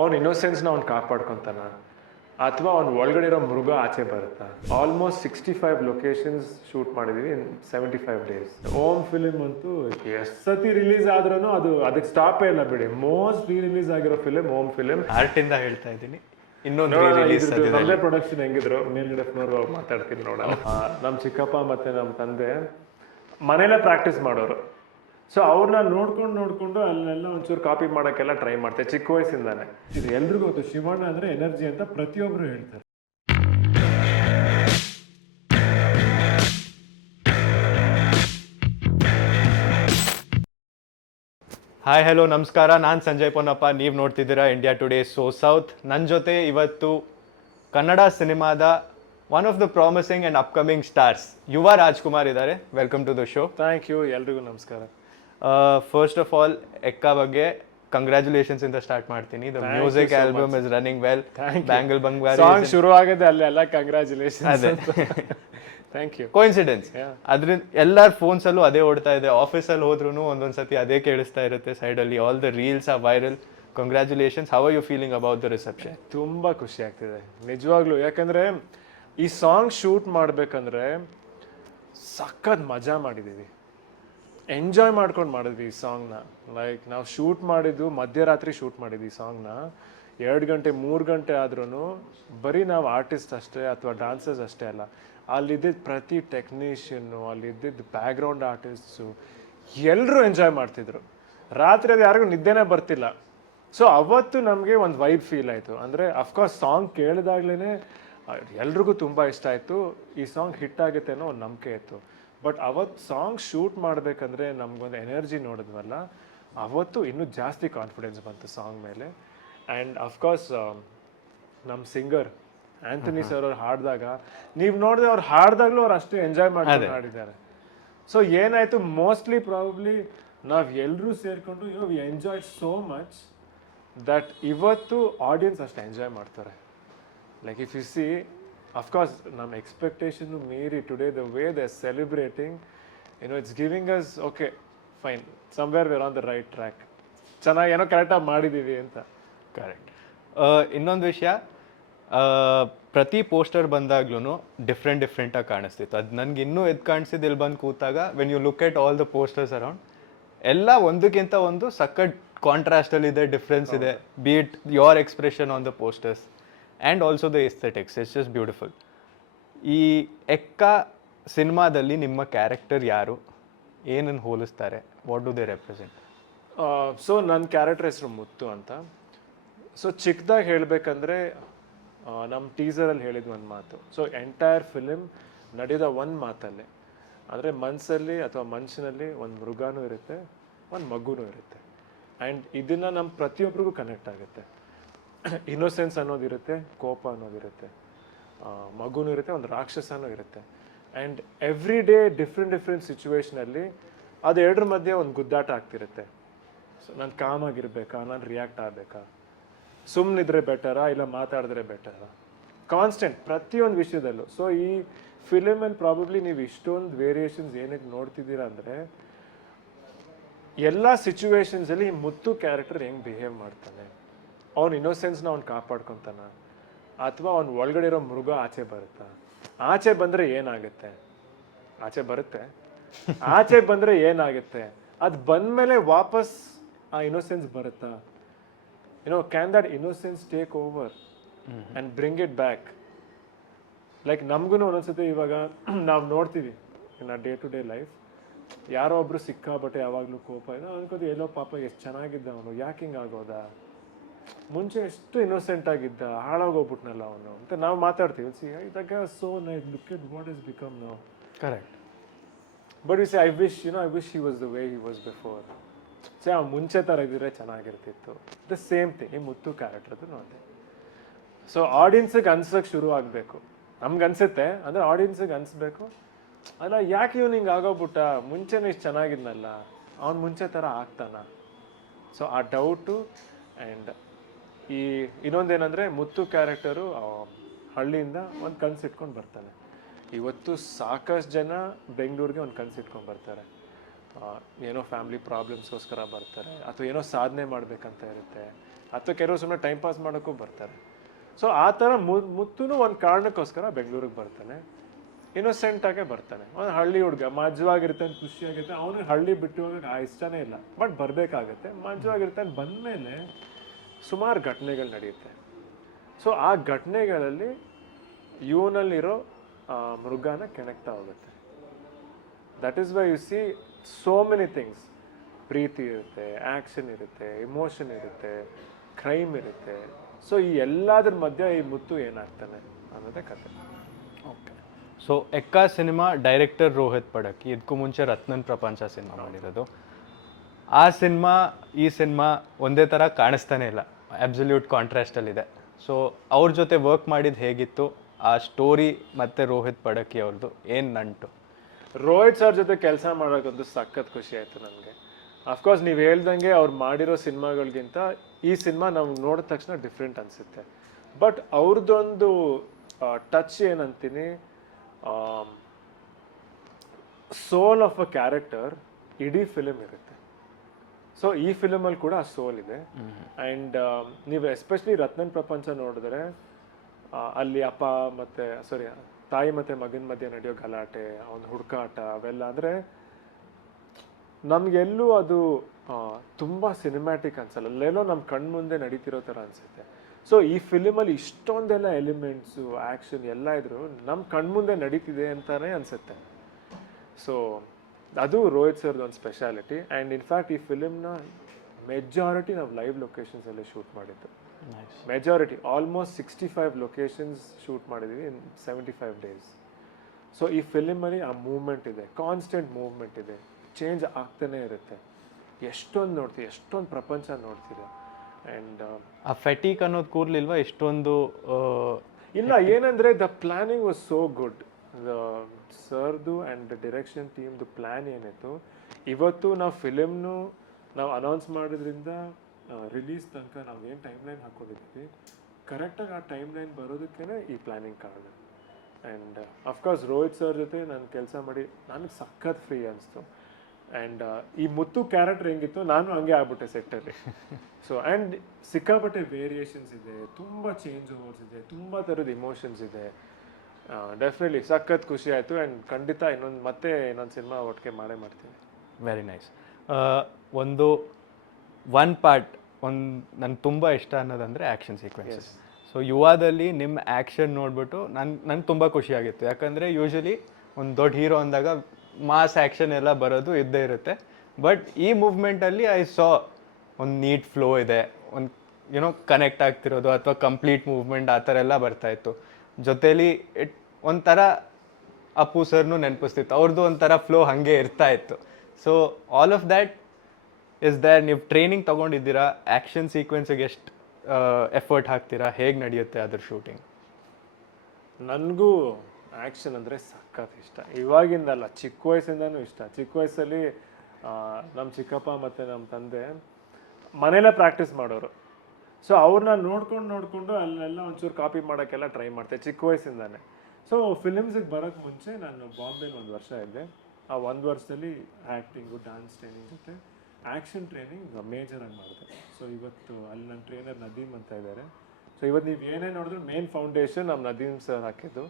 ಅವ್ನ ಇನ್ನೋಸೆನ್ಸ್ನ ಅವ್ನು ಕಾಪಾಡ್ಕೊತಾನ ಅಥವಾ ಅವ್ನ ಒಳಗಡೆ ಇರೋ ಮೃಗ ಆಚೆ ಬರುತ್ತಾ. ಆಲ್ಮೋಸ್ಟ್ 65 ಲೊಕೇಶನ್ಸ್ ಶೂಟ್ ಮಾಡಿದೀವಿ ಇನ್ 75 ಡೇಸ್. ಓಮ್ ಫಿಲಿಮ್ ಅಂತೂ ಎಷ್ಟು ಸತಿ ರಿಲೀಸ್ ಆದ್ರೂ ಅದಕ್ಕೆ ಸ್ಟಾಪೇ ಇಲ್ಲ ಬಿಡಿ. ಮೋಸ್ಟ್ ರಿಲೀಸ್ ಆಗಿರೋ ಫಿಲಿಮ್ ಓಮ್ ಫಿಲಿಮ್. ಆರ್ಟ್ ಇಂದ ಹೇಳ್ತಾ ಇದ್ದೀನಿ. ಇನ್ನೊಂದು ನಮ್ಮದೇ ಪ್ರೊಡಕ್ಷನ್ ಹೆಂಗಿದ್ರು ಮೇಲ್ಗಡೆ ಫ್ಲೋರ್ ಮಾತಾಡ್ತೀನಿ ನೋಡೋಣ. ನಮ್ಮ ಚಿಕ್ಕಪ್ಪ ಮತ್ತೆ ನಮ್ಮ ತಂದೆ ಮನೇಲೆ ಪ್ರಾಕ್ಟೀಸ್ ಮಾಡೋರು. ಸೊ ಅವ್ರನ್ನ ನೋಡ್ಕೊಂಡು ಅಲ್ಲೆಲ್ಲ ಒಂಚೂರು ಕಾಪಿ ಮಾಡೋಕ್ಕೆಲ್ಲ ಟ್ರೈ ಮಾಡ್ತಾರೆ ಚಿಕ್ಕ ವಯಸ್ಸಿಂದಾನೆ. ಇದು ಎಲ್ರಿಗೂ ಗೊತ್ತು, ಶಿವಣ್ಣ ಅಂದರೆ ಎನರ್ಜಿ ಅಂತ ಪ್ರತಿಯೊಬ್ಬರು ಹೇಳ್ತಾರೆ. ಹಾಯ್ ಹಲೋ ನಮಸ್ಕಾರ, ನಾನು ಸಂಜಯ್ ಪೊನ್ನಪ್ಪ. ನೀವು ನೋಡ್ತಿದ್ದೀರಾ ಇಂಡಿಯಾ ಟುಡೇ ಸೋ ಸೌತ್. ನನ್ನ ಜೊತೆ ಇವತ್ತು ಕನ್ನಡ ಸಿನಿಮಾದ one of the promising and upcoming stars Yuva Rajkumar ಇದ್ದಾರೆ. Welcome to the show. Thank you, ಎಲ್ರಿಗೂ ನಮಸ್ಕಾರ. ಫಸ್ಟ್ ಆಫ್ ಆಲ್ ಎಕ್ಕ ಬಗ್ಗೆ ಕಂಗ್ರ್ಯಾಚುಲೇಷನ್ಸ್ ಇಂದ ಸ್ಟಾರ್ಟ್ ಮಾಡ್ತೀನಿ. The music album is running well. Bangle Bangari song ಶುರು ಆಗಿದೆ ಅಲ್ಲೆಲ್ಲ ಕಂಗ್ರ್ಯಾಚುಲೇಷನ್. ಅದೇ ಥ್ಯಾಂಕ್ ಯು. ಕೋಇನ್ಸಿಡೆನ್ಸ್. ಅದ್ರಿಂದ ಎಲ್ಲರ ಫೋನ್ಸಲ್ಲೂ ಅದೇ ಓಡ್ತಾ ಇದೆ. ಆಫೀಸಲ್ಲಿ ಹೋದ್ರೂ ಒಂದೊಂದ್ಸತಿ ಅದೇ ಕೇಳಿಸ್ತಾ ಇರುತ್ತೆ ಸೈಡಲ್ಲಿ. All the reels are viral. Congratulations. How are you feeling about the reception? ತುಂಬ ಖುಷಿ ಆಗ್ತಿದೆ ನಿಜವಾಗ್ಲೂ. ಯಾಕಂದ್ರೆ ಈ ಸಾಂಗ್ ಶೂಟ್ ಮಾಡ್ಬೇಕಂದ್ರೆ ಸಖತ್ ಮಜಾ ಮಾಡಿದ್ದೀವಿ, ಎಂಜಾಯ್ ಮಾಡ್ಕೊಂಡು ಮಾಡಿದ್ವಿ ಈ ಸಾಂಗ್ನ. ಲೈಕ್ ನಾವು ಶೂಟ್ ಮಾಡಿದ್ದು ಮಧ್ಯರಾತ್ರಿ ಶೂಟ್ ಮಾಡಿದ್ವಿ ಈ ಸಾಂಗ್ನ. 2 ಗಂಟೆ 3 ಗಂಟೆ ಆದ್ರೂ ಬರೀ ನಾವು ಆರ್ಟಿಸ್ಟ್ ಅಷ್ಟೇ ಅಥವಾ ಡಾನ್ಸರ್ಸ್ ಅಷ್ಟೇ ಅಲ್ಲ, ಅಲ್ಲಿದ್ದಿದ್ದು ಪ್ರತಿ ಟೆಕ್ನಿಷಿಯನ್ನು, ಅಲ್ಲಿದ್ದಿದ್ದು ಬ್ಯಾಕ್ಗ್ರೌಂಡ್ ಆರ್ಟಿಸ್ಟು ಎಲ್ಲರೂ ಎಂಜಾಯ್ ಮಾಡ್ತಿದ್ರು. ರಾತ್ರಿ ಅದು ಯಾರಿಗೂ ನಿದ್ದೆನೇ ಬರ್ತಿಲ್ಲ. ಸೊ ಅವತ್ತು ನಮಗೆ ಒಂದು ವೈಬ್ ಫೀಲ್ ಆಯಿತು. ಅಂದರೆ ಅಫ್ಕೋರ್ಸ್ ಸಾಂಗ್ ಕೇಳಿದಾಗ್ಲೇ ಎಲ್ರಿಗೂ ತುಂಬ ಇಷ್ಟ ಆಯಿತು. ಈ ಸಾಂಗ್ ಹಿಟ್ ಆಗುತ್ತೆ ಅನ್ನೋ ಒಂದು ನಂಬಿಕೆ ಇತ್ತು. ಬಟ್ ಅವತ್ತು ಸಾಂಗ್ ಶೂಟ್ ಮಾಡಬೇಕಂದ್ರೆ ನಮಗೊಂದು ಎನರ್ಜಿ ನೋಡಿದ್ವಲ್ಲ, ಅವತ್ತು ಇನ್ನೂ ಜಾಸ್ತಿ ಕಾನ್ಫಿಡೆನ್ಸ್ ಬಂತು ಸಾಂಗ್ ಮೇಲೆ. ಆ್ಯಂಡ್ ಅಫ್ಕೋರ್ಸ್ ನಮ್ಮ ಸಿಂಗರ್ ಆಂಥನಿ ಸರ್ ಅವ್ರು ಹಾಡಿದಾಗ ನೀವು ನೋಡಿದ್ರೆ ಅವ್ರು ಹಾಡ್ದಾಗ್ಲೂ ಅವ್ರು ಅಷ್ಟು ಎಂಜಾಯ್ ಮಾಡಿ ಹಾಡಿದ್ದಾರೆ. ಸೊ ಏನಾಯಿತು, ಮೋಸ್ಟ್ಲಿ ಪ್ರಾಬಬ್ಲಿ ನಾವು ಎಲ್ಲರೂ ಸೇರಿಕೊಂಡು we enjoy so much that ಇವತ್ತು ಆಡಿಯನ್ಸ್ ಅಷ್ಟು ಎಂಜಾಯ್ ಮಾಡ್ತಾರೆ. Like if you see, of course ನಮ್ಮ ಎಕ್ಸ್ಪೆಕ್ಟೇಷನ್ನು ಮೀರಿ today the way they celebrating, it's giving us okay fine, somewhere we're on the right track. ಚೆನ್ನಾಗಿ ಏನೋ ಕರೆಕ್ಟಾಗಿ ಮಾಡಿದ್ದೀವಿ ಅಂತ. ಕರೆಕ್ಟ್. ಇನ್ನೊಂದು ವಿಷಯ, ಪ್ರತಿ ಪೋಸ್ಟರ್ ಬಂದಾಗ್ಲೂ ಡಿಫ್ರೆಂಟಾಗಿ ಕಾಣಿಸ್ತಿತ್ತು. ಅದು ನನಗೆ ಇನ್ನೂ ಎದ್ದು ಕಾಣಿಸಿದ್ದು ಇಲ್ಲಿ ಬಂದು ಕೂತಾಗ, when you look at all the posters around, ಎಲ್ಲ ಒಂದಕ್ಕಿಂತ ಒಂದು ಸಖತ್ ಕಾಂಟ್ರಾಸ್ಟಲ್ಲಿ ಇದೆ, ಡಿಫ್ರೆನ್ಸ್ ಇದೆ. Be it your expression on the posters and also the aesthetics. It's just beautiful. ಈ ಎಕ್ಕ ಸಿನಿಮಾದಲ್ಲಿ ನಿಮ್ಮ ಕ್ಯಾರೆಕ್ಟರ್ ಯಾರು, ಏನನ್ನು ಹೋಲಿಸ್ತಾರೆ, what do they represent? So ನನ್ನ ಕ್ಯಾರೆಕ್ಟರ್ ಹೆಸರು ಮುತ್ತು ಅಂತ. ಸೊ ಚಿಕ್ಕದಾಗಿ ಹೇಳಬೇಕಂದ್ರೆ ನಮ್ಮ ಟೀಸರಲ್ಲಿ ಹೇಳಿದ ಒಂದು ಮಾತು. ಸೊ ಎಂಟೈರ್ ಫಿಲಿಮ್ ನಡೆಯೋದ ಒಂದು ಮಾತಲ್ಲೇ, ಅಂದರೆ ಮನಸ್ಸಲ್ಲಿ ಅಥವಾ ಮನುಷ್ಯನಲ್ಲಿ ಒಂದು ಮೃಗನೂ ಇರುತ್ತೆ, ಒಂದು ಮಗುನೂ ಇರುತ್ತೆ. ಆ್ಯಂಡ್ ಇದನ್ನು ನಮ್ಮ ಪ್ರತಿಯೊಬ್ಬರಿಗೂ ಕನೆಕ್ಟ್ ಆಗುತ್ತೆ. ಇನ್ನೋಸೆನ್ಸ್ ಅನ್ನೋದಿರುತ್ತೆ, ಕೋಪ ಅನ್ನೋದಿರುತ್ತೆ, ಮಗುನೂ ಇರುತ್ತೆ, ಒಂದು ರಾಕ್ಷಸನೂ ಇರುತ್ತೆ. ಆ್ಯಂಡ್ ಎವ್ರಿ ಡೇ ಡಿಫ್ರೆಂಟ್ ಸಿಚುವೇಶನಲ್ಲಿ ಅದು ಎರಡರ ಮಧ್ಯೆ ಒಂದು ಗುದ್ದಾಟ ಆಗ್ತಿರುತ್ತೆ. ಸೊ ನಾನು ಕಾಮ್ ಆಗಿರ್ಬೇಕಾ, ನಾನು ರಿಯಾಕ್ಟ್ ಆಗಬೇಕಾ, ಸುಮ್ಮನಿದ್ರೆ ಬೆಟರಾ ಇಲ್ಲ ಮಾತಾಡಿದ್ರೆ ಬೆಟರಾ, ಕಾನ್ಸ್ಟೆಂಟ್ ಪ್ರತಿಯೊಂದು ವಿಷಯದಲ್ಲೂ. ಸೊ ಈ ಫಿಲಿಮಲ್ಲಿ ಪ್ರಾಬಬ್ಲಿ ನೀವು ಇಷ್ಟೊಂದು ವೇರಿಯೇಷನ್ಸ್ ಏನಕ್ಕೆ ನೋಡ್ತಿದ್ದೀರಾ ಅಂದರೆ, ಎಲ್ಲ ಸಿಚುವೇಶನ್ಸಲ್ಲಿ ಮುತ್ತು ಕ್ಯಾರೆಕ್ಟರ್ ಹೆಂಗೆ ಬಿಹೇವ್ ಮಾಡ್ತಾನೆ, ಅವ್ನ ಇನ್ನೋಸೆನ್ಸ್ನ ಅವ್ನು ಕಾಪಾಡ್ಕೊತಾನ ಅಥವಾ ಅವ್ನ ಒಳಗಡೆ ಇರೋ ಮೃಗ ಆಚೆ ಬರುತ್ತಾ, ಆಚೆ ಬಂದರೆ ಏನಾಗುತ್ತೆ, ಆಚೆ ಬರುತ್ತೆ, ಆಚೆ ಬಂದರೆ ಏನಾಗುತ್ತೆ, ಅದು ಬಂದಮೇಲೆ ವಾಪಸ್ ಆ ಇನ್ನೋಸೆನ್ಸ್ ಬರುತ್ತಾ, can that innocence take over and bring it back. Like ನಮಗೂ ಒಂದೊಂದ್ಸತಿ ಇವಾಗ ನಾವು ನೋಡ್ತೀವಿ in day to day life, ಯಾರೋ ಒಬ್ರು ಸಿಕ್ಕಾಬಟ್ಟೆ ಯಾವಾಗಲೂ ಕೋಪ ಏನೋ ಅನ್ಕೋದು, ಎಲ್ಲೋ ಪಾಪ ಎಷ್ಟು ಚೆನ್ನಾಗಿದ್ದ ಅವನು, ಯಾಕೆ ಹಿಂಗೆ ಆಗೋದ, ಮುಂಚೆ ಎಷ್ಟು ಇನ್ನೋಸೆಂಟ್ ಆಗಿದ್ದ, ಹಾಳಾಗೋಗ್ಬಿಟ್ನಲ್ಲ ಅವನು ಅಂತ ನಾವು ಮಾತಾಡ್ತೀವಿ. ಸಿ ಇದಾಗ so nice, look at what is become now. Correct. But we say I wish he was the way he was before. Say ಅವ್ನು ಮುಂಚೆ ಥರ ಇದ್ದರೆ ಚೆನ್ನಾಗಿರ್ತಿತ್ತು. ದ ಸೇಮ್ ಥಿಂಗ್ ಈ ಮುತ್ತು ಕ್ಯಾರೆಕ್ಟರ್ದು ನೋಡಿದೆ. ಸೊ ಆಡಿಯನ್ಸಿಗೆ ಅನ್ಸೋಕ್ಕೆ ಶುರು ಆಗಬೇಕು. ನಮ್ಗೆ ಅನ್ಸುತ್ತೆ ಅಂದರೆ ಆಡಿಯನ್ಸಿಗೆ ಅನಿಸ್ಬೇಕು, ಅಲ್ಲ ಯಾಕೆ ಇವ್ನು ಹಿಂಗೆ ಆಗೋಗ್ಬಿಟ್ಟ, ಮುಂಚೆನೇ ಇಷ್ಟು ಚೆನ್ನಾಗಿದ್ನಲ್ಲ, ಅವ್ನು ಮುಂಚೆ ಥರ ಆಗ್ತಾನ. ಸೊ ಆ ಡೌಟು. ಆ್ಯಂಡ್ ಈ ಇನ್ನೊಂದೇನೆಂದರೆ, ಮುತ್ತು ಕ್ಯಾರೆಕ್ಟರು ಹಳ್ಳಿಯಿಂದ ಒಂದು ಕನಸು ಇಟ್ಕೊಂಡು ಬರ್ತಾನೆ. ಇವತ್ತು ಸಾಕಷ್ಟು ಜನ ಬೆಂಗಳೂರಿಗೆ ಒಂದು ಕನಸು ಇಟ್ಕೊಂಡು ಬರ್ತಾರೆ. ಏನೋ ಫ್ಯಾಮಿಲಿ ಪ್ರಾಬ್ಲಮ್ಸ್ಗೋಸ್ಕರ ಬರ್ತಾರೆ, ಅಥವಾ ಏನೋ ಸಾಧನೆ ಮಾಡಬೇಕಂತ ಇರುತ್ತೆ, ಅಥವಾ ಕೆಲವರು ಸುಮ್ಮನೆ ಟೈಮ್ ಪಾಸ್ ಮಾಡೋಕ್ಕೂ ಬರ್ತಾರೆ. ಸೊ ಆ ಥರ ಮುತ್ತುನು ಒಂದು ಕಾರಣಕ್ಕೋಸ್ಕರ ಬೆಂಗಳೂರಿಗೆ ಬರ್ತಾನೆ, ಇನ್ನೋಸೆಂಟಾಗೆ ಬರ್ತಾನೆ. ಒಂದು ಹಳ್ಳಿ ಹುಡುಗ ಮಜವಾಗಿರ್ತಾನೆ, ಖುಷಿಯಾಗಿರ್ತಾನೆ. ಅವನಿಗೆ ಹಳ್ಳಿ ಬಿಟ್ಟು ಹೋಗೋಕೆ ಇಷ್ಟನೇ ಇಲ್ಲ, ಬಟ್ ಬರಬೇಕಾಗತ್ತೆ. ಮಜವಾಗಿರ್ತಾನೆ. ಬಂದಮೇಲೆ ಸುಮಾರು ಘಟನೆಗಳು ನಡೆಯುತ್ತೆ. ಸೊ ಆ ಘಟನೆಗಳಲ್ಲಿ ಇವನಲ್ಲಿರೋ ಮೃಗನ ಕೆಣಕ್ತಾ ಹೋಗುತ್ತೆ. That is why you see so many things. ಪ್ರೀತಿ ಇರುತ್ತೆ, ಆ್ಯಕ್ಷನ್ ಇರುತ್ತೆ, ಇಮೋಷನ್ ಇರುತ್ತೆ, ಕ್ರೈಮ್ ಇರುತ್ತೆ. ಸೊ ಈ ಎಲ್ಲದ್ರ ಮಧ್ಯೆ ಈ ಮುತ್ತು ಏನಾಗ್ತಾನೆ ಅನ್ನೋದೇ ಕತೆ. Okay. So Ekka cinema director Rohit Padaki, ಇದಕ್ಕೂ ಮುಂಚೆ ರತ್ನನ್ ಪ್ರಪಂಚ ಸಿನಿಮಾ ಮಾಡಿರೋದು. ಆ ಸಿನಿಮಾ ಈ ಸಿನಿಮಾ ಒಂದೇ ಥರ ಕಾಣಿಸ್ತಾನೆ ಇಲ್ಲ, ಅಬ್ಸಲ್ಯೂಟ್ ಕಾಂಟ್ರಾಸ್ಟಲ್ಲಿದೆ. ಸೊ ಅವ್ರ ಜೊತೆ ವರ್ಕ್ ಮಾಡಿದ್ದು ಹೇಗಿತ್ತು, ಆ ಸ್ಟೋರಿ ಮತ್ತು ರೋಹಿತ್ ಪಡಕಿ ಅವ್ರದ್ದು ಏನು ನಂಟು? ರೋಹಿತ್ ಸರ್ ಜೊತೆ ಕೆಲಸ ಮಾಡೋಕ್ಕೊಂದು ಸಖತ್ ಖುಷಿ ಆಯಿತು ನನಗೆ. ಅಫ್ಕೋರ್ಸ್ ನೀವು ಹೇಳ್ದಂಗೆ ಅವ್ರು ಮಾಡಿರೋ ಸಿನಿಮಾಗಳಿಗಿಂತ ಈ ಸಿನಿಮಾ ನಾವು ನೋಡಿದ ತಕ್ಷಣ ಡಿಫ್ರೆಂಟ್ ಅನಿಸುತ್ತೆ. ಬಟ್ ಅವ್ರದ್ದೊಂದು ಟಚ್ ಏನಂತೀನಿ, ಸೋಲ್ ಆಫ್ ಅ ಕ್ಯಾರೆಕ್ಟರ್ ಇಡೀ ಫಿಲಿಮ್ ಇರುತ್ತೆ. ಸೊ ಈ ಫಿಲಮಲ್ಲಿ ಕೂಡ ಆ ಸೋಲ್ ಇದೆ. ಆ್ಯಂಡ್ ನೀವು ಎಸ್ಪೆಷಲಿ ರತ್ನನ್ ಪ್ರಪಂಚ ನೋಡಿದ್ರೆ ಅಲ್ಲಿ ಅಪ್ಪ ಮತ್ತು ತಾಯಿ ಮತ್ತು ಮಗನ ಮಧ್ಯೆ ನಡೆಯೋ ಗಲಾಟೆ, ಅವನ ಹುಡುಕಾಟ, ಅವೆಲ್ಲ ಅಂದರೆ ನಮಗೆಲ್ಲೂ ಅದು ತುಂಬ ಸಿನಿಮ್ಯಾಟಿಕ್ ಅನ್ಸಲ್ಲ, ಅಲ್ಲೆಲ್ಲೋ ನಮ್ಮ ಕಣ್ಣು ಮುಂದೆ ನಡೀತಿರೋ ಥರ ಅನಿಸುತ್ತೆ. ಸೊ ಈ ಫಿಲಿಮಲ್ಲಿ ಇಷ್ಟೊಂದೆಲ್ಲ ಎಲಿಮೆಂಟ್ಸು, ಆ್ಯಕ್ಷನ್ ಎಲ್ಲ ಇದ್ರು ನಮ್ಮ ಕಣ್ಮುಂದೆ ನಡೀತಿದೆ ಅಂತಲೇ ಅನಿಸುತ್ತೆ. ಸೊ ಅದು ರೋಹಿತ್ ಸರ್ದು ಒಂದು ಸ್ಪೆಷಾಲಿಟಿ. ಆ್ಯಂಡ್ ಇನ್ಫ್ಯಾಕ್ಟ್ ಈ ಫಿಲಿಮ್ನ ಮೆಜಾರಿಟಿ ನಾವು ಲೈವ್ ಲೊಕೇಶನ್ಸಲ್ಲೇ ಶೂಟ್ ಮಾಡಿದ್ದು. ಮೆಜಾರಿಟಿ ಆಲ್ಮೋಸ್ಟ್ 65 ಲೊಕೇಶನ್ಸ್ ಶೂಟ್ ಮಾಡಿದ್ದೀವಿ ಇನ್ 75 ಡೇಸ್. ಸೊ ಈ ಫಿಲಿಮಲ್ಲಿ ಆ ಮೂವ್ಮೆಂಟ್ ಇದೆ, ಕಾನ್ಸ್ಟೆಂಟ್ ಮೂವ್ಮೆಂಟ್ ಇದೆ, ಚೇಂಜ್ ಆಗ್ತಾನೆ ಇರುತ್ತೆ. ಎಷ್ಟೊಂದು ನೋಡ್ತೀವಿ, ಎಷ್ಟೊಂದು ಪ್ರಪಂಚ ನೋಡ್ತೀವಿ. ಆ್ಯಂಡ್ ಆ ಫೆಟಿಕ್ ಅನ್ನೋದು ಕೂರ್ಲಿಲ್ವಾ ಇಷ್ಟೊಂದು? ಇಲ್ಲ, ಏನಂದರೆ the planning was so good. ಸರ್ದು ಆ್ಯಂಡ್ ಡಿರೆಕ್ಷನ್ ಟೀಮ್ದು ಪ್ಲ್ಯಾನ್ ಏನಿತ್ತು, ಇವತ್ತು ನಾವು ಫಿಲಿಮ್ನು ನಾವು ಅನೌನ್ಸ್ ಮಾಡೋದ್ರಿಂದ ರಿಲೀಸ್ ತನಕ ನಾವು ಏನು ಟೈಮ್ ಲೈನ್ ಹಾಕ್ಕೊಂಡಿದ್ದೀವಿ, ಕರೆಕ್ಟಾಗಿ ಆ ಟೈಮ್ ಲೈನ್ ಬರೋದಕ್ಕೇ ಈ ಪ್ಲ್ಯಾನಿಂಗ್ ಕಾರಣ. ಆ್ಯಂಡ್ ಅಫ್ಕೋರ್ಸ್ ರೋಹಿತ್ ಸರ್ ಜೊತೆ ನಾನು ಕೆಲಸ ಮಾಡಿ ನನಗೆ ಸಖತ್ ಫ್ರೀ ಅನಿಸ್ತು. ಆ್ಯಂಡ್ ಈ ಮುತ್ತು ಕ್ಯಾರೆಕ್ಟರ್ ಹೆಂಗಿತ್ತು, ನಾನು ಹಂಗೆ ಆಗ್ಬಿಟ್ಟೆ ಸೆಟ್ಟಲ್ಲಿ. ಸೊ ಆ್ಯಂಡ್ ಸಿಕ್ಕಾಪಟ್ಟೆ ವೇರಿಯೇಷನ್ಸ್ ಇದೆ, ತುಂಬ ಚೇಂಜ್ ಓವರ್ಸ್ ಇದೆ, ತುಂಬ ಥರದ ಇಮೋಷನ್ಸ್ ಇದೆ. ಡೆಫಿನೆಟ್ಲಿ ಸಖತ್ ಖುಷಿ ಆಯಿತು. ಆ್ಯಂಡ್ ಖಂಡಿತ ಇನ್ನೊಂದು ಸಿನಿಮಾ ಒಟ್ಟಿಗೆ ಮಾಡ್ತೀನಿ. Very nice. ಒನ್ ಪಾರ್ಟ್ ನನಗೆ ತುಂಬ ಇಷ್ಟ ಅನ್ನೋದಂದರೆ ಆ್ಯಕ್ಷನ್ ಸೀಕ್ವೆನ್ಸಸ್. ಸೊ ಯುವಾದಲ್ಲಿ ನಿಮ್ಮ ಆ್ಯಕ್ಷನ್ ನೋಡಿಬಿಟ್ಟು ನನಗೆ ತುಂಬ ಖುಷಿಯಾಗಿತ್ತು. ಯಾಕಂದರೆ ಯೂಶ್ವಲಿ ಒಂದು ದೊಡ್ಡ ಹೀರೋ ಅಂದಾಗ ಮಾಸ್ ಆ್ಯಕ್ಷನ್ ಎಲ್ಲ ಬರೋದು ಇದ್ದೇ ಇರುತ್ತೆ. ಬಟ್ ಈ ಮೂವ್ಮೆಂಟಲ್ಲಿ ಐ ಸಾ ಒಂದು ನೀಟ್ ಫ್ಲೋ ಇದೆ, ಒಂದು ಕನೆಕ್ಟ್ ಆಗ್ತಿರೋದು ಅಥವಾ ಕಂಪ್ಲೀಟ್ ಮೂವ್ಮೆಂಟ್ ಆ ಥರ ಎಲ್ಲ ಬರ್ತಾಯಿತ್ತು. ಜೊತೇಲಿ ಒಂಥರ ಅಪ್ಪು ಸರ್ನು ನೆನಪಿಸ್ತಿತ್ತು, ಅವ್ರದ್ದು ಒಂಥರ ಫ್ಲೋ ಹಾಗೆ ಇರ್ತಾ ಇತ್ತು. So all of that is that ನೀವು ಟ್ರೈನಿಂಗ್ ತೊಗೊಂಡಿದ್ದೀರಾ, ಆ್ಯಕ್ಷನ್ ಸೀಕ್ವೆನ್ಸಿಗೆ ಎಷ್ಟು ಎಫರ್ಟ್ ಹಾಕ್ತೀರಾ, ಹೇಗೆ ನಡೆಯುತ್ತೆ ಅದ್ರ ಶೂಟಿಂಗ್? ನನಗೂ ಆ್ಯಕ್ಷನ್ ಅಂದರೆ ಸಖತ್ ಇಷ್ಟ. ಇವಾಗಿಂದಲ್ಲ, ಚಿಕ್ಕ ವಯಸ್ಸಿಂದನೂ ಇಷ್ಟ. ಚಿಕ್ಕ ವಯಸ್ಸಲ್ಲಿ ನಮ್ಮ ಚಿಕ್ಕಪ್ಪ ಮತ್ತು ನಮ್ಮ ತಂದೆ ಮನೇಲೇ ಪ್ರಾಕ್ಟೀಸ್ ಮಾಡೋರು. ಸೊ ಅವ್ರನ್ನ ನೋಡ್ಕೊಂಡು ಅಲ್ಲೆಲ್ಲ ಒಂಚೂರು ಕಾಪಿ ಮಾಡೋಕ್ಕೆಲ್ಲ ಟ್ರೈ ಮಾಡ್ತೆ ಚಿಕ್ಕ ವಯಸ್ಸಿಂದಾನೆ. ಸೊ ಫಿಲಿಮ್ಸಿಗೆ ಬರೋಕ್ಕೆ ಮುಂಚೆ ನಾನು ಬಾಂಬೆಲಿ 1 ವರ್ಷ ಇದ್ದೆ. ಆ 1 ವರ್ಷದಲ್ಲಿ ಆ್ಯಕ್ಟಿಂಗು, ಡ್ಯಾನ್ಸ್ ಟ್ರೈನಿಂಗ್ ಜೊತೆ ಆ್ಯಕ್ಷನ್ ಟ್ರೈನಿಂಗ್ ಮೇಜರಾಗಿ ಮಾಡಿದೆ. ಸೊ ಇವತ್ತು ಅಲ್ಲಿ ನನ್ನ ಟ್ರೈನರ್ ನದೀಮ್ ಅಂತ ಇದ್ದಾರೆ. ಸೊ ಇವತ್ತು ನೀವು ಏನೇ ನೋಡಿದ್ರು ಮೇನ್ ಫೌಂಡೇಶನ್ ನಮ್ಮ ನದೀಮ್ ಸರ್ ಹಾಕಿದ್ದು.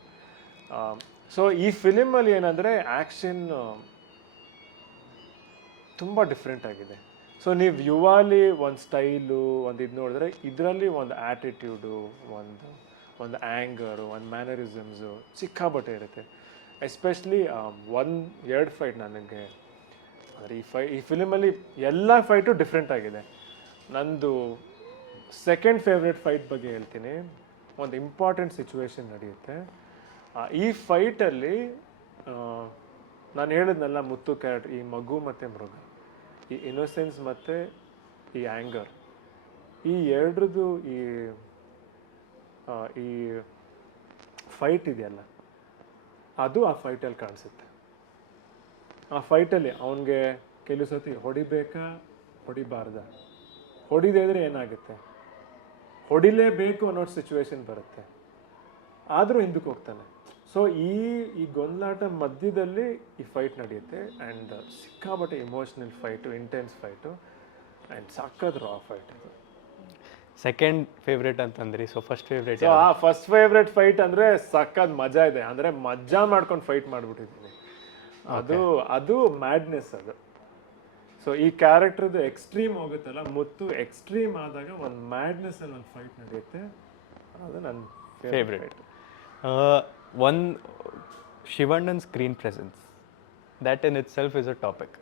ಸೊ ಈ ಫಿಲಿಮಲ್ಲಿ ಏನಂದರೆ ಆ್ಯಕ್ಷನ್ ತುಂಬ ಡಿಫ್ರೆಂಟ್ ಆಗಿದೆ. ಸೊ ನೀವು ಯುವಾಲಿ ಒಂದು ಸ್ಟೈಲು, ಒಂದು ಇದು ನೋಡಿದ್ರೆ ಇದರಲ್ಲಿ ಒಂದು ಆ್ಯಟಿಟ್ಯೂಡು, ಒಂದು ಆ್ಯಂಗರು, ಒಂದು ಮ್ಯಾನರಿಸಮ್ಸು ಸಿಕ್ಕಾಬಟ್ಟೆ ಇರುತ್ತೆ. ಎಸ್ಪೆಷಲಿ 1-2 ಫೈಟ್ ನನಗೆ ಅಂದರೆ ಈ ಫಿಲಿಮಲ್ಲಿ ಎಲ್ಲ ಫೈಟು ಡಿಫ್ರೆಂಟ್ ಆಗಿದೆ. ನಂದು ಸೆಕೆಂಡ್ ಫೇವ್ರೆಟ್ ಫೈಟ್ ಬಗ್ಗೆ ಹೇಳ್ತೀನಿ. ಒಂದು ಇಂಪಾರ್ಟೆಂಟ್ ಸಿಚುವೇಶನ್ ನಡೆಯುತ್ತೆ. ಈ ಫೈಟಲ್ಲಿ ನಾನು ಹೇಳಿದ್ನಲ್ಲ, ಮುತ್ತು ಕ್ಯಾರೆಕ್ಟರ್, ಈ ಮಗು ಮತ್ತು ಮೃಗ, ಈ ಇನ್ನೋಸೆನ್ಸ್ ಮತ್ತು ಈ ಆ್ಯಂಗರ್, ಈ ಎರಡ್ರದ್ದು ಈ ಫೈಟ್ ಇದೆಯಲ್ಲ, ಅದು ಆ ಫೈಟಲ್ಲಿ ಕಾಣಿಸುತ್ತೆ. ಆ ಫೈಟಲ್ಲಿ ಅವನಿಗೆ ಕೆಲವು ಸತಿ ಹೊಡಿಬೇಕಾ ಹೊಡಿಬಾರ್ದ, ಹೊಡಿದೇ ಇದ್ರೆ ಏನಾಗುತ್ತೆ, ಹೊಡಿಲೇಬೇಕು ಅನ್ನೋ ಸಿಚುವೇಶನ್ ಬರುತ್ತೆ, ಆದರೂ ಹಿಂದಕ್ಕೆ ಹೋಗ್ತಾನೆ. ಸೊ ಈ ಗೊಂದಲಾಟ ಮಧ್ಯದಲ್ಲಿ ಈ ಫೈಟ್ ನಡೆಯುತ್ತೆ. ಆ್ಯಂಡ್ ಸಿಕ್ಕಾಬಟ್ಟೆ emotional fight, intense fight, and ಸಕ್ಕತ್ ರಾ ಫೈಟ್ ಇದು. ಸೆಕೆಂಡ್ ಫೇವ್ರೇಟ್ ಅಂತಂದ್ರಿ, ಸೊ ಫಸ್ಟ್ ಫೇವ್ರೇಟ್ ಸೊ ಆ ಫಸ್ಟ್ ಫೇವ್ರೆಟ್ ಫೈಟ್ ಅಂದ್ರೆ ಸಖತ್ ಮಜಾ ಇದೆ, ಅಂದ್ರೆ ಮಜಾ ಮಾಡ್ಕೊಂಡು ಫೈಟ್ ಮಾಡ್ಬಿಟ್ಟಿದ್ದೀನಿ. ಅದು ಅದು ಮ್ಯಾಡ್ನೆಸ್ ಅದು. ಸೊ ಈ ಕ್ಯಾರೆಕ್ಟರ್ದು ಎಕ್ಸ್ಟ್ರೀಮ್ ಹೋಗುತ್ತಲ್ಲ, ಮುತ್ತು ಎಕ್ಸ್ಟ್ರೀಮ್ ಆದಾಗ ಒಂದು ಮ್ಯಾಡ್ನೆಸ್ ಅಲ್ಲಿ ಒಂದು ಫೈಟ್ ನಡೆಯುತ್ತೆ, ಅದು ನನ್ನ ಫೇವ್ರೇಟ್. ಒನ್ ಶಿವಣ್ಣನ್ screen presence, that in itself is a topic.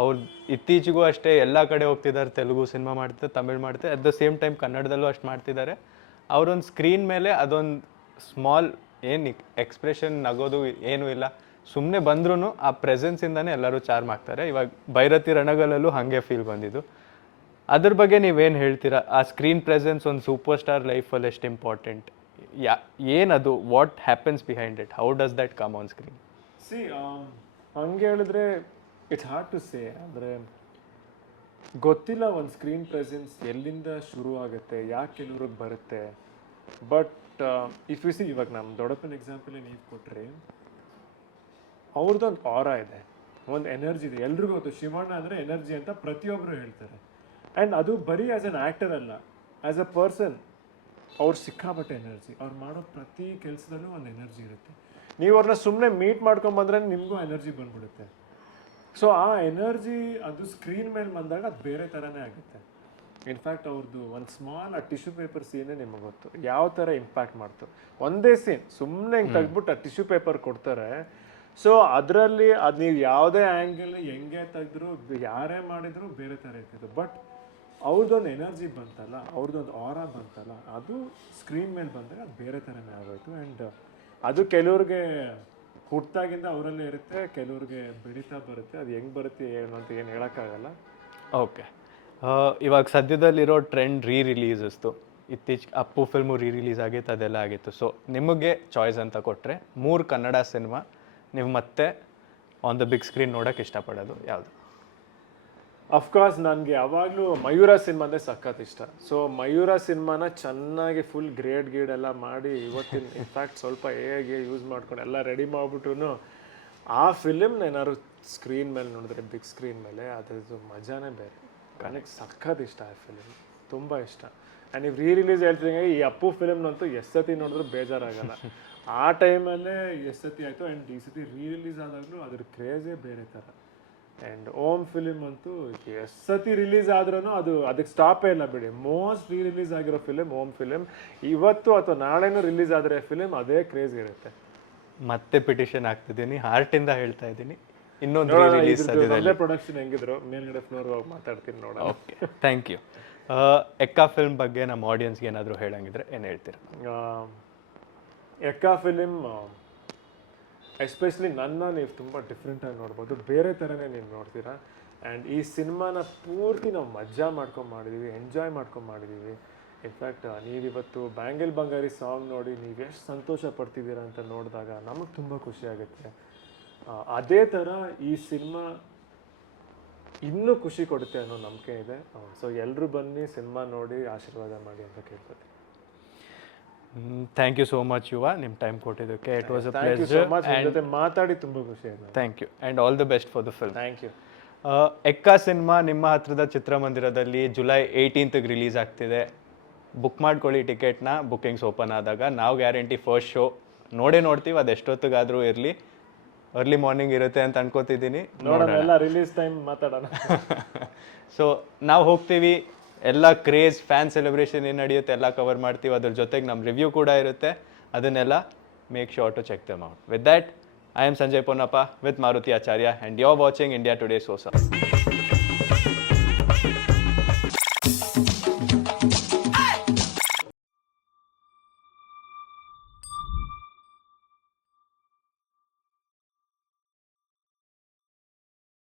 ಅವ್ರು ಇತ್ತೀಚೆಗೂ ಅಷ್ಟೇ ಎಲ್ಲ ಕಡೆ ಹೋಗ್ತಿದ್ದಾರೆ, ತೆಲುಗು ಸಿನಿಮಾ ಮಾಡ್ತಾರೆ, ತಮಿಳ್ ಮಾಡ್ತಾರೆ, ಅಟ್ ದ ಸೇಮ್ ಟೈಮ್ ಕನ್ನಡದಲ್ಲೂ ಅಷ್ಟು ಮಾಡ್ತಿದ್ದಾರೆ. ಅವರೊಂದು ಸ್ಕ್ರೀನ್ ಮೇಲೆ ಅದೊಂದು ಸ್ಮಾಲ್ ಏನು ಎಕ್ಸ್ಪ್ರೆಷನ್ ನಗೋದು ಏನೂ ಇಲ್ಲ, ಸುಮ್ಮನೆ ಬಂದ್ರೂ ಆ ಪ್ರೆಸೆನ್ಸಿಂದನೇ ಎಲ್ಲರೂ ಚಾರ್ಮ್ ಆಗ್ತಾರೆ. ಇವಾಗ ಭೈರತಿ ರಣಗಳಲ್ಲೂ ಹಾಗೆ ಫೀಲ್ ಬಂದಿದ್ದು. ಅದ್ರ ಬಗ್ಗೆ ನೀವೇನು ಹೇಳ್ತೀರಾ? ಆ ಸ್ಕ್ರೀನ್ ಪ್ರೆಸೆನ್ಸ್ ಒಂದು ಸೂಪರ್ ಸ್ಟಾರ್ ಲೈಫಲ್ಲಿ ಎಷ್ಟು ಇಂಪಾರ್ಟೆಂಟ್, ಏನದು, what happens behind it, how does that come on screen? C ಹಂಗೆ ಹೇಳಿದ್ರೆ ಇಟ್ಸ್ ಹಾರ್ಡ್ ಟು ಸೇ, ಅಂದರೆ ಗೊತ್ತಿಲ್ಲ ಒಂದು ಸ್ಕ್ರೀನ್ ಪ್ರೆಸೆನ್ಸ್ ಎಲ್ಲಿಂದ ಶುರು ಆಗುತ್ತೆ, ಯಾಕೆ ಕೆಲವ್ರಿಗೆ ಬರುತ್ತೆ. ಬಟ್ ಇಫ್ ಯು ಸಿ, ಇವಾಗ ನಮ್ಮ ದೊಡ್ಡಪ್ಪನ ಎಕ್ಸಾಂಪಲ್ ನೀವು ಕೊಟ್ಟರೆ, ಅವ್ರದ್ದೊಂದು ಆರಾ ಇದೆ, ಒಂದು ಎನರ್ಜಿ ಇದೆ. ಎಲ್ರಿಗೂ ಗೊತ್ತು ಶಿವಣ್ಣ ಅಂದರೆ ಎನರ್ಜಿ ಅಂತ ಪ್ರತಿಯೊಬ್ಬರು ಹೇಳ್ತಾರೆ. ಆ್ಯಂಡ್ ಅದು ಬರೀ ಆ್ಯಸ್ ಅನ್ ಆ್ಯಕ್ಟರ್ ಅಲ್ಲ, ಆ್ಯಸ್ ಅ ಪರ್ಸನ್ ಅವ್ರು ಸಿಕ್ಕಾಪಟ್ಟೆ ಎನರ್ಜಿ. ಅವ್ರು ಮಾಡೋ ಪ್ರತಿ ಕೆಲಸದಲ್ಲೂ ಒಂದು ಎನರ್ಜಿ ಇರುತ್ತೆ. ನೀವು ಅವ್ರನ್ನ ಸುಮ್ಮನೆ ಮೀಟ್ ಮಾಡ್ಕೊಂಬಂದ್ರೆ ನಿಮಗೂ ಎನರ್ಜಿ ಬಂದ್ಬಿಡುತ್ತೆ. ಸೊ ಆ ಎನರ್ಜಿ ಅದು ಸ್ಕ್ರೀನ್ ಮೇಲೆ ಬಂದಾಗ ಅದು ಬೇರೆ ಥರನೇ ಆಗುತ್ತೆ. ಇನ್ಫ್ಯಾಕ್ಟ್ ಅವ್ರದ್ದು ಒಂದು ಸ್ಮಾಲ್ ಆ ಟಿಶ್ಯೂ ಪೇಪರ್ ಸೀನೇ ನಿಮಗೆ ಗೊತ್ತು ಯಾವ ಥರ ಇಂಪ್ಯಾಕ್ಟ್ ಮಾಡ್ತು. ಒಂದೇ ಸೀನ್ ಸುಮ್ಮನೆ ಹಿಂಗೆ ತೆಗ್ದ್ಬಿಟ್ಟು ಆ ಟಿಶ್ಯೂ ಪೇಪರ್ ಕೊಡ್ತಾರೆ. ಸೊ ಅದರಲ್ಲಿ ಅದು ನೀವು ಯಾವುದೇ ಆ್ಯಂಗಲ್ ಹೆಂಗೆ ತೆಗೆದ್ರು ಯಾರೇ ಮಾಡಿದ್ರು ಬೇರೆ ಥರ ಇರ್ತಿತ್ತು. ಬಟ್ ಅವ್ರದ್ದೊಂದು ಎನರ್ಜಿ ಬಂತಲ್ಲ, ಅವ್ರದ್ದೊಂದು ಆರಾ ಬಂತಲ್ಲ, ಅದು ಸ್ಕ್ರೀನ್ ಮೇಲೆ ಬಂದಾಗ ಅದು ಬೇರೆ ಥರನೇ ಆಗೋಯ್ತು. ಆ್ಯಂಡ್ ಅದು ಕೆಲವ್ರಿಗೆ ಹುಟ್ಟಾಗಿಂದ ಅವರಲ್ಲೇ ಇರುತ್ತೆ, ಕೆಲವ್ರಿಗೆ ಬೆಳೀತಾ ಬರುತ್ತೆ. ಅದು ಹೆಂಗೆ ಬರುತ್ತೆ ಏನು ಅಂತ ಏನು ಹೇಳೋಕ್ಕಾಗಲ್ಲ. ಓಕೆ, ಇವಾಗ ಸದ್ಯದಲ್ಲಿರೋ ಟ್ರೆಂಡ್ ರಿಲೀಸಸ್ತು. ಇತ್ತೀಚೆಗೆ ಅಪ್ಪು ಫಿಲ್ಮು ರಿಲೀಸ್ ಆಗಿತ್ತು, ಅದೆಲ್ಲ ಆಗಿತ್ತು. ಸೊ ನಿಮಗೆ ಚಾಯ್ಸ್ ಅಂತ ಕೊಟ್ಟರೆ 3 ಕನ್ನಡ ಸಿನಿಮಾ ನೀವು ಮತ್ತೆ ಆನ್ ದ ಬಿಗ್ ಸ್ಕ್ರೀನ್ ನೋಡೋಕೆ ಇಷ್ಟಪಡೋದು ಯಾವುದು? ಅಫ್ಕೋರ್ಸ್ ನನಗೆ ಯಾವಾಗಲೂ ಮಯೂರ ಸಿನಿಮಾ ಅಂದರೆ ಸಖತ್ ಇಷ್ಟ. ಸೊ ಮಯೂರ ಸಿನಿಮಾನ ಚೆನ್ನಾಗಿ ಫುಲ್ ಗೀಡ್ ಎಲ್ಲ ಮಾಡಿ ಇವತ್ತಿನ ಇನ್ಫ್ಯಾಕ್ಟ್ ಸ್ವಲ್ಪ ಹೇಗೆ ಯೂಸ್ ಮಾಡ್ಕೊಂಡು ಎಲ್ಲ ರೆಡಿ ಮಾಡಿಬಿಟ್ರು ಆ ಫಿಲಿಮ್ನ ಏನಾದ್ರು ಸ್ಕ್ರೀನ್ ಮೇಲೆ ನೋಡಿದ್ರೆ, ಬಿಗ್ ಸ್ಕ್ರೀನ್ ಮೇಲೆ, ಅದ್ರದ್ದು ಮಜಾನೇ ಬೇರೆ. ನನಗೆ ಸಖತ್ ಇಷ್ಟ ಆ ಫಿಲಿಮ್, ತುಂಬ ಇಷ್ಟ. ಆ್ಯಂಡ್ ನೀವು ರಿಲೀಸ್ ಹೇಳ್ತೀನಿ, ಈ ಅಪ್ಪು ಫಿಲಿಮ್ನಂತೂ ಎಷ್ಟು ಸತಿ ನೋಡಿದ್ರು ಬೇಜಾರಾಗಲ್ಲ. ಆ ಟೈಮಲ್ಲೇ ಎಷ್ಟು ಸತಿ ಆಯಿತು. ಆ್ಯಂಡ್ ಈ ಸತಿ ರಿಲೀಸ್ ಆದಾಗಲೂ ಅದ್ರ ಕ್ರೇಜೇ ಬೇರೆ ಥರ. ಆ್ಯಂಡ್ ಓಮ್ ಫಿಲಿಮ್ ಅಂತೂ ಎಷ್ಟು ಸತಿ ರಿಲೀಸ್ ಆದ್ರೂ ಅದಕ್ಕೆ ಸ್ಟಾಪೇ ಇಲ್ಲ ಬಿಡಿ. ಮೋಸ್ಟ್ ರಿಲೀಸ್ ಆಗಿರೋ ಫಿಲಿಮ್ ಓಮ್ ಫಿಲಿಮ್. ಇವತ್ತು ಅಥವಾ ನಾಳೆನೂ ರಿಲೀಸ್ ಆದರೆ ಫಿಲಿಮ್ ಅದೇ ಕ್ರೇಜ್ ಇರುತ್ತೆ. ಮತ್ತೆ ಪಿಟಿಷನ್ ಆಗ್ತಿದ್ದೀನಿ, ಹಾರ್ಟಿಂದ ಹೇಳ್ತಾ ಇದ್ದೀನಿ, ಇನ್ನೊಂದು ರಿಲೀಸ್ ಪ್ರೊಡಕ್ಷನ್ ಹೆಂಗಿದ್ರು ಮೇಲ್ಗಡೆ ಫ್ಲೋರ್ ಹೋಗಿ ಮಾತಾಡ್ತೀನಿ ನೋಡ. Okay, thank you. Ekka film ಬಗ್ಗೆ ನಮ್ಮ ಆಡಿಯನ್ಸ್ಗೆ ಏನಾದರೂ ಹೇಳಂಗಿದ್ರೆ ಏನು ಹೇಳ್ತೀರಾ? ಎಕ್ಕಾ ಫಿಲಿಮ್ ಎಸ್ಪೆಷಲಿ ನನ್ನ ನೀವು ತುಂಬ ಡಿಫ್ರೆಂಟಾಗಿ ನೋಡ್ಬೋದು, ಬೇರೆ ಥರನೇ ನೀವು ನೋಡ್ತೀರಾ. ಆ್ಯಂಡ್ ಈ ಸಿನಿಮಾನ ಪೂರ್ತಿ ನಾವು ಮಜಾ ಮಾಡ್ಕೊಂಡು ಮಾಡಿದ್ದೀವಿ, ಎಂಜಾಯ್ ಮಾಡ್ಕೊಂಡು ಮಾಡಿದ್ದೀವಿ. ಇನ್ಫ್ಯಾಕ್ಟ್ ನೀವಿವತ್ತು ಬ್ಯಾಂಗಲ್ ಬಂಗಾರಿ ಸಾಂಗ್ ನೋಡಿ ನೀವು ಎಷ್ಟು ಸಂತೋಷ ಪಡ್ತಿದ್ದೀರಾ ಅಂತ ನೋಡಿದಾಗ ನಮಗೆ ತುಂಬ ಖುಷಿ ಆಗುತ್ತೆ. ಅದೇ ಥರ ಈ ಸಿನಿಮಾ ಇನ್ನೂ ಖುಷಿ ಕೊಡುತ್ತೆ ಅನ್ನೋ ನಂಬಿಕೆ ಇದೆ. ಸೊ ಎಲ್ಲರೂ ಬನ್ನಿ, ಸಿನಿಮಾ ನೋಡಿ ಆಶೀರ್ವಾದ ಮಾಡಿ ಅಂತ ಕೇಳ್ತೀನಿ. ಥ್ಯಾಂಕ್ ಯು ಸೋ ಮಚ್ ಯುವ, ನಿಮ್ಮ ಟೈಮ್ ಕೊಟ್ಟಿದ್ದಕ್ಕೆ. It was a thank you so much. ನಿಮ್ಮ ಜೊತೆ ಮಾತಾಡಿ ತುಂಬ ಖುಷಿ ಆಯಿತು. Thank you and all the best for the film. Thank you. Ekka cinema ನಿಮ್ಮ ಹತ್ರದ ಚಿತ್ರಮಂದಿರದಲ್ಲಿ ಜುಲೈ 18ಗೆ ರಿಲೀಸ್ ಆಗ್ತಿದೆ. ಬುಕ್ ಮಾಡ್ಕೊಳ್ಳಿ ಟಿಕೆಟ್ನ, ಬುಕ್ಕಿಂಗ್ಸ್ ಓಪನ್ ಆದಾಗ. ನಾವು ಗ್ಯಾರಂಟಿ ಫಸ್ಟ್ ಶೋ ನೋಡೇ ನೋಡ್ತೀವಿ, ಅದು ಎಷ್ಟೊತ್ತಿಗಾದರೂ ಇರಲಿ. ಅರ್ಲಿ ಮಾರ್ನಿಂಗ್ ಇರುತ್ತೆ ಅಂತ ಅನ್ಕೋತಿದ್ದೀನಿ. ನೋಡೋಣ, ಎಲ್ಲ ರಿಲೀಸ್ ಟೈಮ್ ಮಾತಾಡೋಣ. ಸೊ ನಾವು ಹೋಗ್ತೀವಿ, ಎಲ್ಲ ಕ್ರೇಜ್, ಫ್ಯಾನ್ ಸೆಲೆಬ್ರೇಷನ್ ಏನು ನಡೆಯುತ್ತೆ ಎಲ್ಲ ಕವರ್ ಮಾಡ್ತೀವಿ. ಅದ್ರ ಜೊತೆಗೆ ನಮ್ಮ ರಿವ್ಯೂ ಕೂಡ ಇರುತ್ತೆ. ಅದನ್ನೆಲ್ಲ make sure to check them out. With that, I am Sanjay Ponnappa with Maruti Acharya and you're watching India Today Sosa.